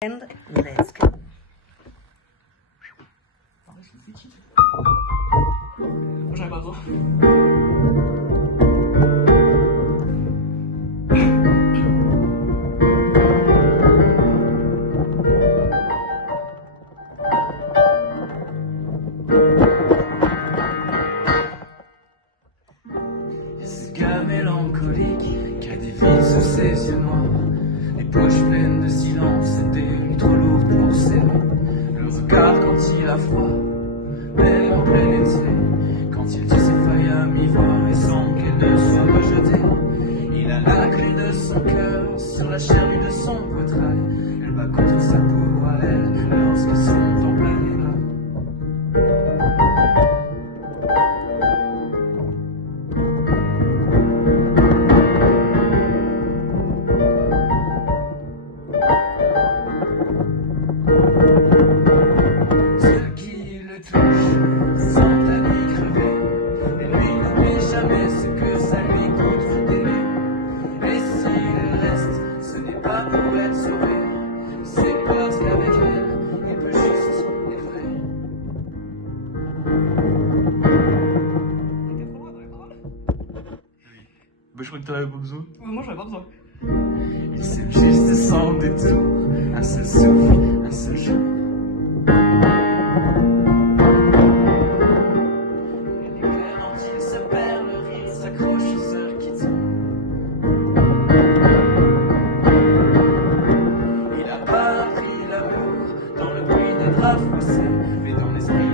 And let's go. Moi j'avais pas besoin. Ce gars mélancolique qui a des vices sous ses yeux noirs, les poches pleines de silence, c'était lui trop lourd pour s'aimer. Le regard quand il a froid, même en plein été, quand il dit ses feuilles à mi-voix et sans qu'elle ne soit rejetée. Il a la clé de son cœur sur la chair de son poitrail. Elle bat contre sa peau à elle lorsqu'ils sont en plein élan. Ceux qui le touchent sentent la vie crever, et lui n'oublie jamais ce que ça lui coûte d'aimer. Et s'il reste, ce n'est pas pour être sauvé, c'est parce qu'avec elle, il peut juste être vrai. T'étais trop loin dans les paroles. Bah, je crois que t'en avais pas besoin. Moi j'avais pas besoin. Il s'aime juste sans détour, un seul souffle, un seul jour. Et l'éclair dont il se perd, le rire s'accroche aux heures qui tombent. Il a pas appris l'amour dans le bruit des draps froissés, mais dans l'esprit